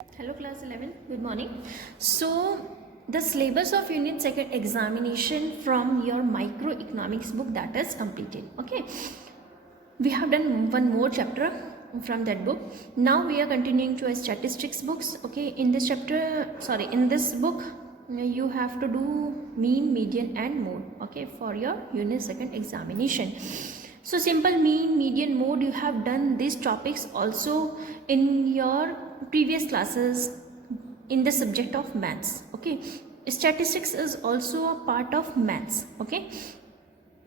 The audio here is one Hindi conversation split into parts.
Hello class 11, good morning. So the syllabus of unit 2nd examination from your microeconomics book that is completed. Okay, we have done one more chapter from that book. Now we are continuing to a statistics books. Okay, in this book you have to do mean, median and mode. Okay, for your unit 2nd examination. So simple, mean, median, mode, you have done these topics also in your previous classes in the subject of maths. Okay, statistics is also a part of maths. Okay,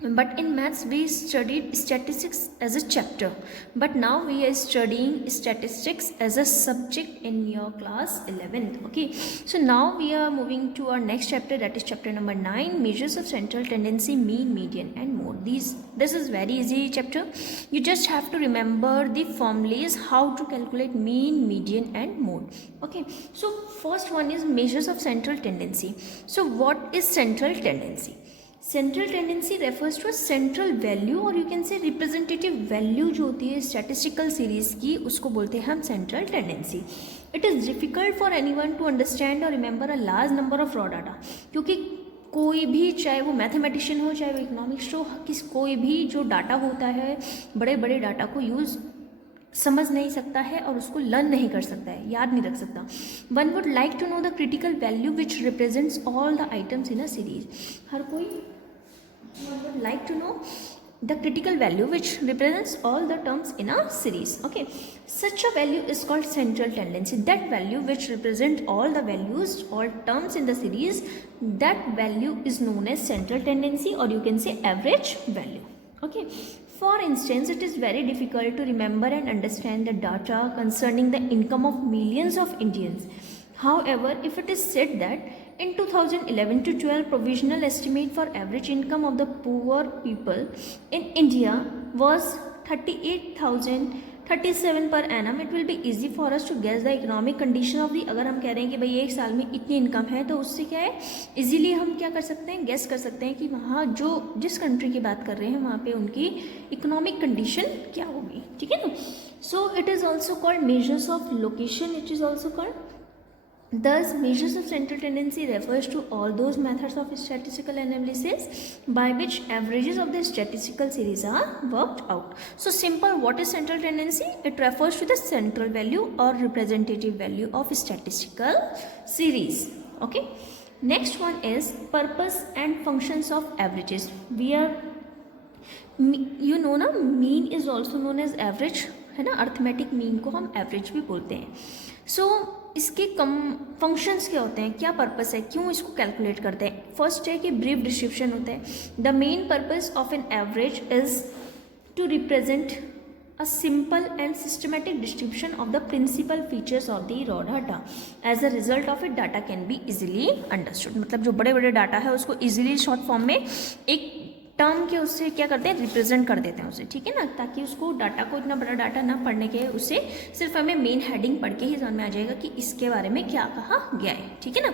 but in maths we studied statistics as a chapter, but now we are studying statistics as a subject in your class 11th. Okay, so now we are moving to our next chapter, that is chapter number 9, measures of central tendency, mean, median and mode. This is very easy chapter. You just have to remember the formulas how to calculate mean, median and mode. Okay, so first one is measures of central tendency. So what is central tendency? Central tendency refers to central value और you can say representative value जो होती है स्टैटिस्टिकल सीरीज की, उसको बोलते हैं हम central tendency. It is difficult for anyone to understand और remember a large number of raw data, क्योंकि कोई भी, चाहे वो मैथमेटिशियन हो चाहे वो इकोनॉमिक्स हो, कोई भी जो डाटा होता है बड़े बड़े डाटा को यूज़ समझ नहीं सकता है और उसको लर्न नहीं कर सकता है, याद नहीं रख सकता. One would like to know the critical value which represents all the items in a series. हर कोई one would like to know the critical value which represents all the terms in a series. Okay, such a value is called central tendency. That value which represents all the values, all terms in the series, that value is known as central tendency, or you can say average value. Okay, for instance, it is very difficult to remember and understand the data concerning the income of millions of Indians. However, if it is said that in 2011 to 12 provisional estimate for average income of the poor people in India was 38,037 per annum, it will be easy for us to guess the economic condition of the. अगर हम कह रहे हैं कि भाई एक साल में इतनी इनकम है, तो उससे क्या है, इजीली हम क्या कर सकते हैं, गेस कर सकते हैं कि वहाँ जो जिस कंट्री की बात कर रहे हैं वहाँ पे उनकी इकोनॉमिक कंडीशन क्या होगी. ठीक है ना. So it is also called measures of location. It is also called. Thus, measures of central tendency refers to all those methods of statistical analysis by which averages of the statistical series are worked out. So simple, what is central tendency? It refers to the central value or representative value of statistical series. Okay. Next one is purpose and functions of averages. We are, you know ना, mean is also known as average, है ना. अर्थमेटिक मीन को हम एवरेज भी बोलते हैं. सो इसके फंक्शंस क्या होते हैं, क्या पर्पस है, क्यों इसको कैलकुलेट करते हैं. फर्स्ट है कि ब्रीफ डिस्क्रिप्शन होता है. The main purpose of an average is to represent a simple and systematic description of the principal features of the raw data. As a result of it, data can be easily understood. मतलब जो बड़े बड़े डाटा है उसको easily शॉर्ट फॉर्म में एक टर्म के उससे क्या करते हैं, रिप्रेजेंट कर देते हैं उसे. ठीक है ना, ताकि उसको डाटा को, इतना बड़ा डाटा ना पढ़ने के, उसे सिर्फ हमें मेन हेडिंग पढ़ के ही समझ में आ जाएगा कि इसके बारे में क्या कहा गया है. ठीक है ना.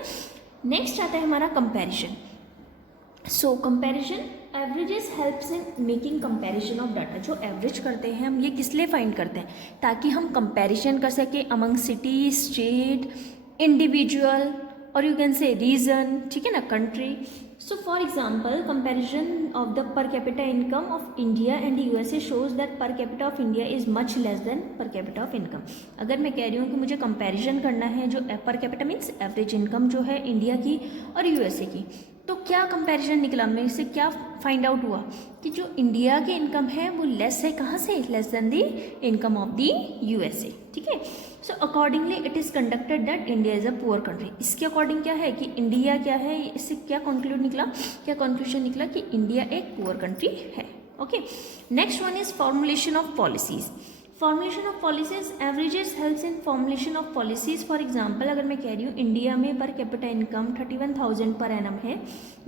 नेक्स्ट आता है हमारा comparison. So comparison, averages helps in making comparison of data. जो एवरेज करते हैं हम, ये किस लिए फाइंड करते हैं, ताकि हम कंपैरिजन कर सकें अमंग सिटी, स्टेट, इंडिविजुअल और यू कैन से रीजन. ठीक है ना, country. So for example, comparison of the per capita income of India and USA shows that per capita of India is much less than per capita of income. अगर मैं कह रही हूँ कि मुझे comparison करना है, जो per capita means average income जो है इंडिया की और यूएसए की, तो क्या कंपैरिजन निकला, मेरे से क्या फाइंड आउट हुआ कि जो इंडिया की इनकम है वो लेस है, कहाँ से, less than the income of the USA. ठीक है. So accordingly it is conducted that India is a poor country. इसके अकॉर्डिंग क्या है कि इंडिया क्या है, इससे क्या कंक्लूजन निकला कि इंडिया एक पुअर कंट्री है. Okay. Next one is formulation of policies. Formulation of policies, averages helps in formulation of policies. For example, अगर मैं कह रही हूँ इंडिया में per capita income 31,000 per annum है,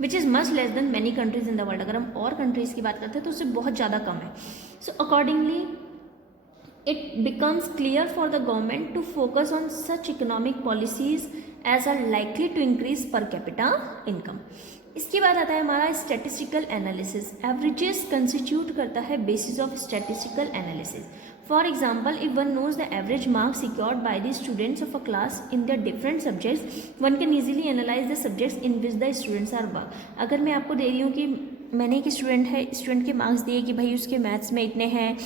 which is much less than many countries in the world. अगर हम और कंट्रीज़ की बात करते हैं तो उससे बहुत ज़्यादा कम है. So accordingly it becomes clear for the government to focus on such economic policies as are likely to increase per capita income. इसके बाद आता है हमारा स्टैटिस्टिकल एनालिसिस. एवरेजेस कंस्टिट्यूट करता है basis of statistical analysis. For example, if one knows the average marks secured by the students of a class in their different subjects, one can easily analyze the subjects in which the students are weak. अगर मैं आपको दे रही हूँ कि मैंने एक स्टूडेंट के मार्क्स दिए कि भाई उसके मैथ्स में इतने हैं,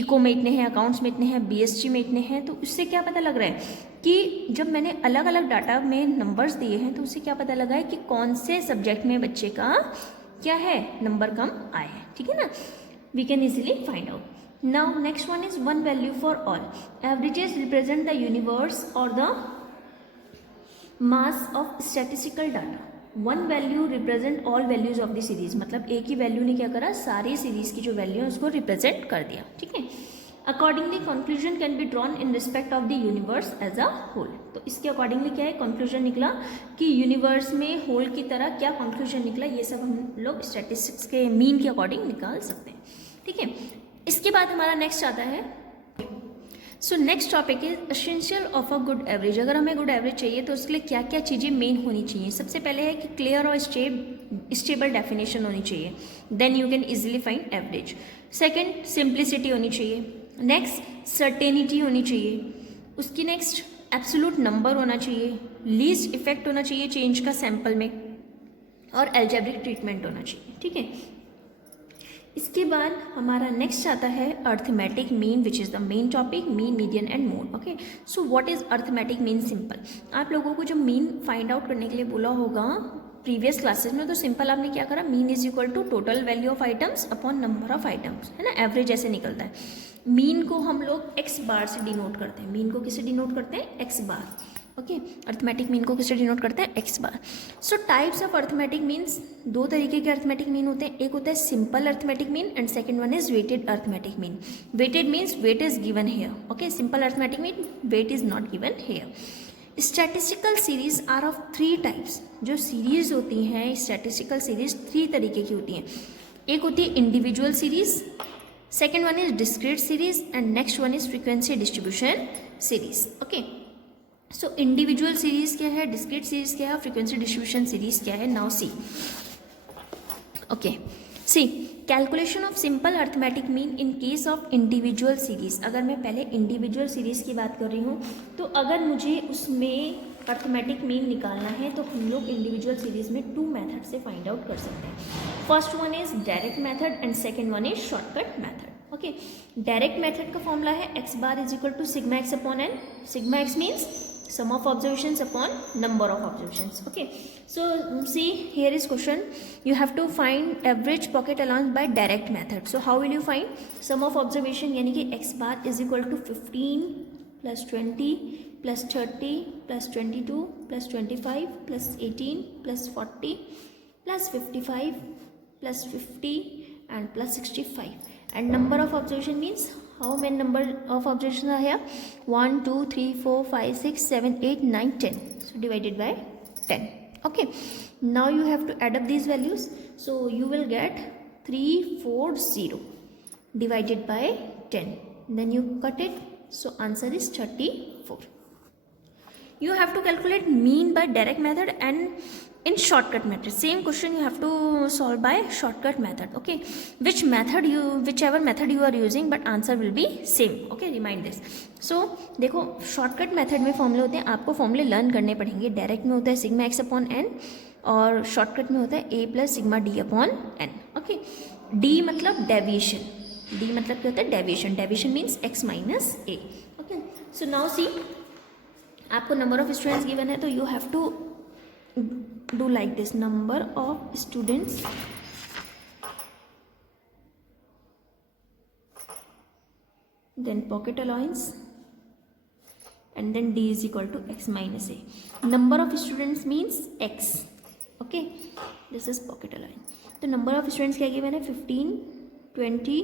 इको में इतने हैं, अकाउंट्स में इतने हैं, बीएसटी में इतने हैं, तो उससे क्या पता लग रहा है कि जब मैंने अलग अलग डाटा में नंबर्स दिए हैं तो उससे क्या पता लगा है कि कौन से सब्जेक्ट में बच्चे का क्या है, नंबर कम आए हैं. ठीक है ना, we can easily find out. Now next one is one value for all. Averages represent the universe or the mass of statistical data. One value represent all values of the series. मतलब एक ही वैल्यू ने क्या करा, सारी सीरीज की जो वैल्यू है उसको रिप्रेजेंट कर दिया. ठीक है. Accordingly conclusion can be drawn in respect of the universe as a whole. तो इसके अकॉर्डिंगली क्या है, कंक्लूजन निकला कि यूनिवर्स में होल की तरह क्या कंक्लूजन निकला, ये सब हम लोग स्टैटिस्टिक्स के मीन के अकॉर्डिंग निकाल सकते हैं. ठीक है. इसके बाद हमारा नेक्स्ट आता है, so next topic is essential of a good average. अगर हमें गुड एवरेज चाहिए तो उसके लिए क्या क्या चीज़ें मेन होनी चाहिए. सबसे पहले है कि क्लियर और स्टेबल डेफिनेशन होनी चाहिए, then you can easily find average. Second, simplicity होनी चाहिए. नेक्स्ट, सर्टेनिटी होनी चाहिए. उसकी नेक्स्ट, एब्सोल्यूट नंबर होना चाहिए. लीस्ट इफेक्ट होना चाहिए चेंज का सैंपल में, और एल्जेब्रिक ट्रीटमेंट होना चाहिए. ठीक है. इसके बाद हमारा नेक्स्ट आता है arithmetic mean, which is the main topic, mean, median and mode. Okay, so what is arithmetic mean? Simple. आप लोगों को जब मीन फाइंड आउट करने के लिए बोला होगा प्रीवियस क्लासेस में, तो सिंपल आपने क्या करा, mean is equal to total value of items upon number of items, है ना. एवरेज ऐसे निकलता है. मीन को हम लोग एक्स बार से डिनोट करते हैं. मीन को किससे डिनोट करते हैं? एक्स बार. ओके, अर्थमेटिक मीन को किससे डिनोट करते हैं? X bar. So types of arithmetic means, दो तरीके के अर्थमेटिक मीन होते हैं. एक होता है simple arithmetic mean and second one is weighted arithmetic mean. Weighted means weight is given here. Okay, simple arithmetic mean weight is not given here. Statistical series are of 3 types. जो सीरीज होती हैं स्टैटिस्टिकल सीरीज 3 तरीके की होती हैं. एक होती है individual series, second one is discrete series and next one is frequency distribution series. Okay, so individual series क्या है, डिस्क्रीट सीरीज क्या है, फ्रीक्वेंसी डिस्ट्रीब्यूशन सीरीज क्या है. Now see. Okay, see calculation of simple arithmetic mean in case of individual series. अगर मैं पहले इंडिविजुअल सीरीज की बात कर रही हूँ, तो अगर मुझे उसमें अर्थमेटिक मीन निकालना है तो हम लोग इंडिविजुअल सीरीज में 2 मेथड से फाइंड आउट कर सकते हैं. First one is direct method and second one is shortcut method. Okay, direct method का फॉर्मूला है x bar is equal to sigma x upon n. Sigma x means sum of observations upon number of observations. Okay, so see here is question, you have to find average pocket allowance by direct method. So how will you find sum of observation? यानी कि x bar is equal to 15 plus 20 plus 30 plus 22 plus 25 plus 18 plus 40 plus 55 plus 50 and plus 65. And number of observation means how many number of observations are here? 1 2 3 4 5 6 7 8 9 10. So divided by 10. Okay, now you have to add up these values. So you will get 340 divided by 10. Then you cut it. So answer is 34. You have to calculate mean by direct method and in shortcut method. Same question you have to solve by shortcut method. Okay, whichever method you are using, but answer will be same. Okay, remind this. So देखो shortcut method में फॉर्मूले होते हैं, आपको फॉर्मूले लर्न करने पड़ेंगे. डायरेक्ट में होता है सिग्मा एक्स अपॉन एन और शॉर्टकट में होता है a plus sigma d upon n. Okay, d मतलब डेविएशन. डी मतलब क्या होता है? Deviation. Deviation means x minus a. Okay, so now see, आपको नंबर ऑफ स्टूडेंट्स गिवन है तो you have to do like this, number of students then pocket allowance and then d is equal to x minus a. Number of students means x. Okay, this is pocket allowance. तो number of students क्या given है? 15 20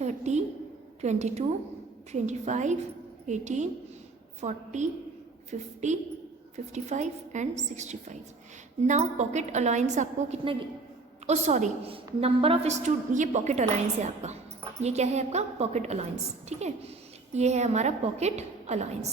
30 22 25 18 40 50 55 एंड 65. नाउ पॉकेट अलाउंस आपको कितना, ओ सॉरी, नंबर ऑफ स्टूडेंट, ये पॉकेट अलाउंस है आपका. ये क्या है? आपका पॉकेट अलाउंस. ठीक है, ये है हमारा पॉकेट अलाउंस.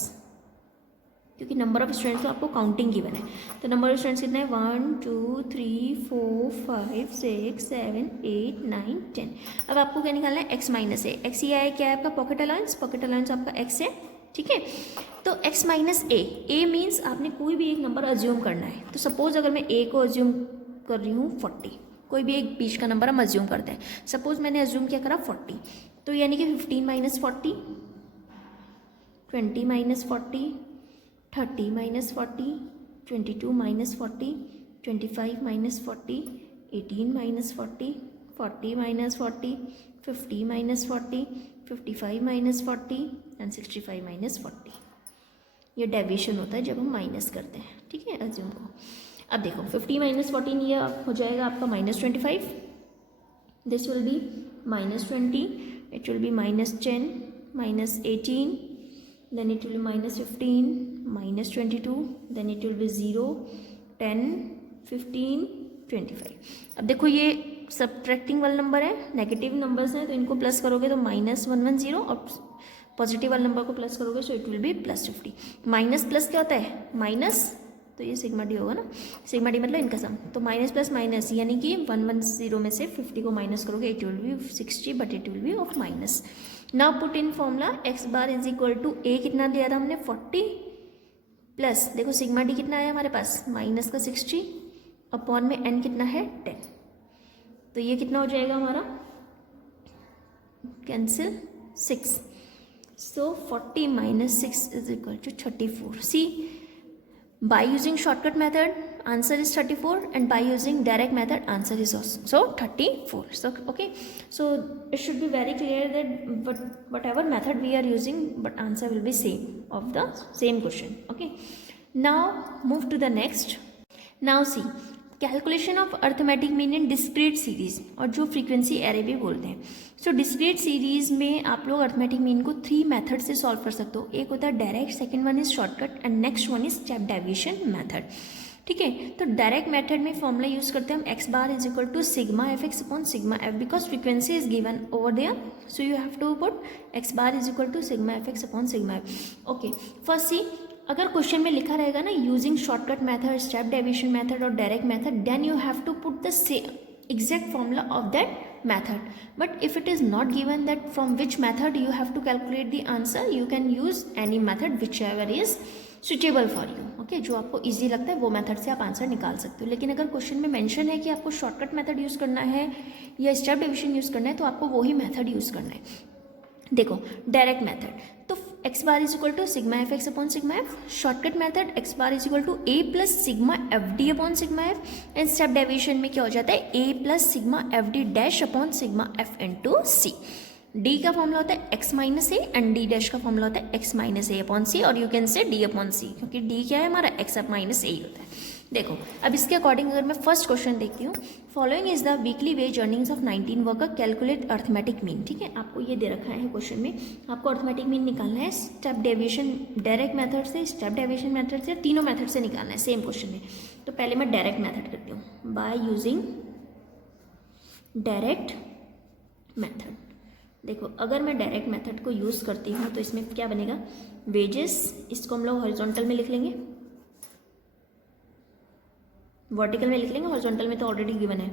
क्योंकि नंबर ऑफ स्टूडेंट्स तो आपको काउंटिंग गिवन है। तो नंबर ऑफ स्टूडेंट्स कितना है 1 2 3 4 5 6 7 8 9 10। अब आपको क्या निकालना है x माइनस ए। एक्स ये है क्या है आपका पॉकेट अलाउंस, पॉकेट अलाउंस आपका x है, ठीक है। तो x माइनस ए मीन्स आपने कोई भी एक नंबर अज्यूम करना है। तो सपोज अगर मैं a को अज्यूम कर रही हूँ 40, कोई भी एक बीच का नंबर हम अज्यूम करते हैं। सपोज मैंने अज्यूम क्या करा 40, तो यानी कि 15 minus 40, 20 minus 40, 30 minus 40, 22 minus 40, 25 minus 40, 18 minus 40, 40 minus 40, 50 minus 40, 55 minus 40 and 65 minus 40। ये डेविएशन होता है जब हम माइनस करते हैं, ठीक है, अज्यूम को। अब देखो 50 माइनस 14 ये हो जाएगा आपका -25, this will be -20, it will B -10, -18, then it will be -15, -22, then it will be 0, 10, 15, 25। अब देखो ये सबट्रैक्टिंग वाला नंबर है, नेगेटिव नंबर्स हैं तो इनको प्लस करोगे तो -110 और पॉजिटिव वाले नंबर को प्लस करोगे so it will B +50। Minus plus क्या होता है माइनस, तो ये सिग्मा डी होगा ना, सिग्मा डी मतलब इनका सम। तो माइनस प्लस माइनस यानी कि 110 में से 50 को माइनस करोगे it will be 60 but it will be of minus. Now put in formula x bar is equal to a कितना दिया था हमने 40 प्लस देखो सिग्मा डी कितना आया हमारे पास माइनस का 60 अपॉन में n कितना है 10। तो ये कितना हो जाएगा हमारा cancel 6, so 40 minus 6 is equal to 34। See by using shortcut method answer is 34 and by using direct method answer is also 34. So okay, so it should be very clear that whatever method we are using but answer will be same of the same question. Okay, now move to the next. Now see calculation of arithmetic mean in discrete series और जो फ्रीक्वेंसी एरे भी बोलते हैं। सो डिस्क्रीट सीरीज में आप लोग अर्थमेटिक मीन को 3 मेथड से सॉल्व कर सकते हो। एक होता है direct, second one is shortcut and next one is step deviation method, ठीक है। तो डायरेक्ट मेथड में फॉर्मूला यूज करते हैं हम x bar is equal to sigma f x upon sigma f, because frequency is given over there so you have to put x bar is equal to sigma f x upon sigma F. Okay, first see अगर क्वेश्चन में लिखा रहेगा ना using shortcut method, step deviation method और direct method, then you have to put the exact formula of that method. But if it is not given that from which method you have to calculate the answer, you can use any method whichever is suitable for you. Okay, जो आपको easy लगता है वो मेथड से आप आंसर निकाल सकते हो। लेकिन अगर क्वेश्चन में मेंशन है कि आपको शॉर्टकट मेथड यूज़ करना है या स्टेप डिविजन यूज़ करना है तो आपको वही मेथड यूज़ करना है। देखो डायरेक्ट मेथड तो x bar is equal to sigma f x upon sigma f, shortcut method x bar is equal to a plus sigma F D upon sigma f, and step deviation में क्या हो जाता है a plus sigma F d dash upon sigma f into c. d का फॉर्मूला होता है x minus a and d dash का फॉर्मूला होता है x माइनस ए अपॉन सी, और you can say d upon c, क्योंकि d क्या है हमारा x अप माइनस ए होता है। देखो अब इसके अकॉर्डिंग अगर मैं फर्स्ट क्वेश्चन देखती हूँ, following is the weekly wage earnings of 19 worker, calculate arithmetic mean. ठीक है, आपको ये दे रखा है क्वेश्चन में, आपको अर्थमेटिक मीन निकालना है स्टेप डेविएशन डायरेक्ट मेथड से, स्टेप डेविएशन मेथड से, तीनों मेथड से निकालना है सेम क्वेश्चन में। तो पहले मैं डायरेक्ट मेथड करती हूँ, बाय यूजिंग डायरेक्ट मेथड। देखो अगर मैं डायरेक्ट मेथड को यूज़ करती हूँ तो इसमें क्या बनेगा, वेजेस, इसको हम लोग हॉरिजॉन्टल में लिख लेंगे, वर्टिकल में लिख लेंगे, हॉरिजॉन्टल में तो ऑलरेडी गिवन है,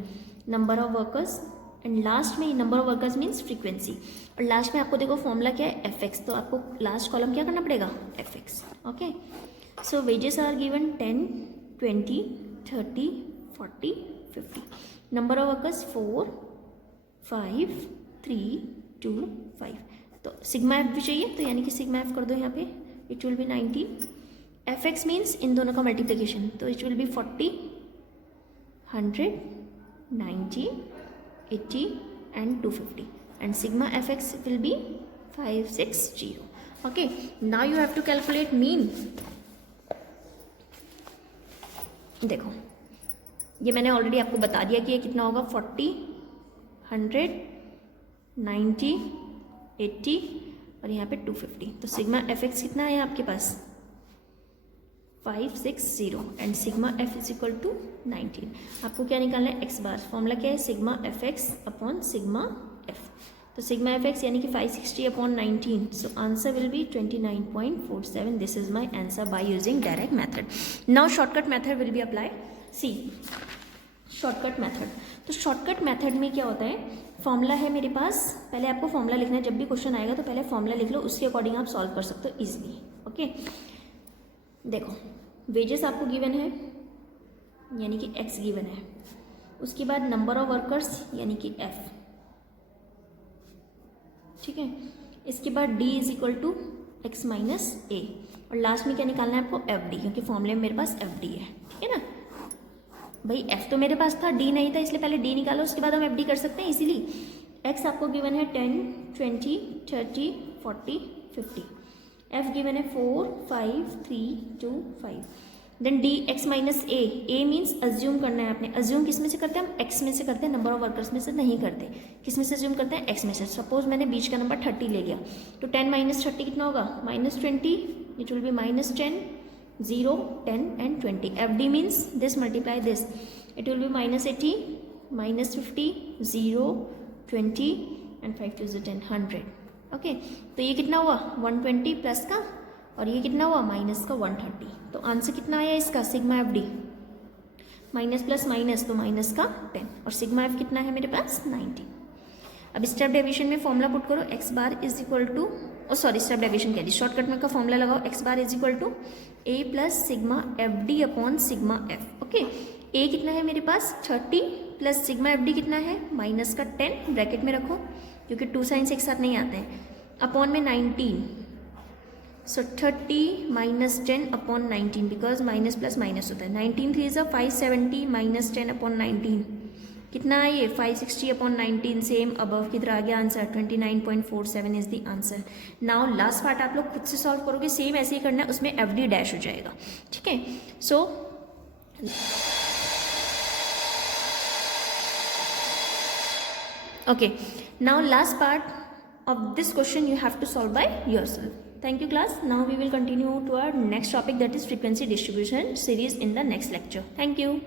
number of workers, and last में number of workers means frequency, और लास्ट में आपको देखो फॉर्मूला क्या है एफ एक्स, तो आपको लास्ट कॉलम क्या करना पड़ेगा f x. Okay, so wages are given 10, 20, 30, 40, 50, number of workers 4, 5, 3, 2, 5, तो सिग्मा एफ भी चाहिए, तो यानी कि सिग्मा एफ कर दो यहाँ पे, it will B 19, F x means in दोनों का मल्टीप्लिकेशन, तो it will B 40, 100, 90, 80 and 250, and sigma fx will be 560. Okay, now you have to calculate mean. देखो ये मैंने ऑलरेडी आपको बता दिया कि ये कितना होगा, 40, 100, 90, 80 और यहाँ पे 250, तो सिग्मा fx कितना है आपके पास 560 and sigma f is equal to 19। आपको क्या निकालना है एक्स बार, फॉर्मूला क्या है sigma f x upon sigma f. तो सिग्मा एफ एक्स यानी कि 560/19, so answer will be 29.47. This is my answer by using direct method. Now shortcut method will be apply. See shortcut method. तो शॉर्टकट मैथड में क्या होता है, फॉर्मूला है मेरे पास, पहले आपको फॉर्मूला लिखना है. जब भी क्वेश्चन आएगा तो पहले फॉर्मूला लिख लो, उसके अकॉर्डिंग आप सॉल्व कर सकते हो इजीली. ओके, देखो वेजेस आपको गिवन है यानी कि एक्स गिवन है, उसके बाद नंबर ऑफ वर्कर्स यानी कि एफ, ठीक है. इसके बाद d is equal to x minus a, और लास्ट में क्या निकालना है आपको, एफ डी, क्योंकि फॉर्मूले में मेरे पास एफ डी है. ठीक है ना भाई, एफ तो मेरे पास था, डी नहीं था, इसलिए पहले डी निकालो, उसके बाद हम एफ डी कर सकते हैं इसीली. एक्स आपको गिवन है 10, 20, 30, 40, 50. एफ गिवन है 4, 5, 3, 2, 5. देन डी एक्स माइनस ए मीन्स अज्यूम करना है आपने. अज्यूम किस में से करते हैं हम, एक्स में से करते हैं, नंबर ऑफ वर्कर्स में से नहीं करते. किस में से अज्यूम करते हैं, एक्स में से. सपोज मैंने बीच का नंबर 30 ले लिया, तो 10 माइनस 30 कितना होगा, -20. It will B -10, 0, 10 and 20. FD means this multiply this. It will be -80, -50, 0, 20 and 5 to 10, 100. Okay, तो ये कितना हुआ 120 प्लस का, और ये कितना हुआ माइनस का 130. तो आंसर कितना आया इसका, sigma F D minus plus minus, तो माइनस का 10, और सिग्मा एफ कितना है मेरे पास 90. अब स्टेप डेविएशन में फॉर्मूला पुट करो, X bar is equal to, sorry step deviation कह दी, शॉर्टकट में का फॉर्मूला लगाओ, X bar is equal to A plus sigma F D upon sigma F. Okay, A कितना है मेरे पास 30 प्लस सिग्मा एफ डी कितना है माइनस का 10, ब्रैकेट में रखो क्योंकि 2 साइंस एक साथ नहीं आते हैं, अपॉन में 19. सो 30 minus 10 upon 19, because minus plus minus होता है. 19 3 इज 570 माइनस 10 अपॉन 19 कितना है ये 560/19. सेम अबव की तरह आ गया answer, 29.47 is the answer. Now last part आप लोग खुद से सॉल्व करोगे, सेम ऐसे ही करना है, उसमें एफ डी डैश हो जाएगा. ठीक है, so okay, now last part of this question you have to solve by yourself. Thank you class. Now we will continue to our next topic, that is frequency distribution series in the next lecture. Thank you.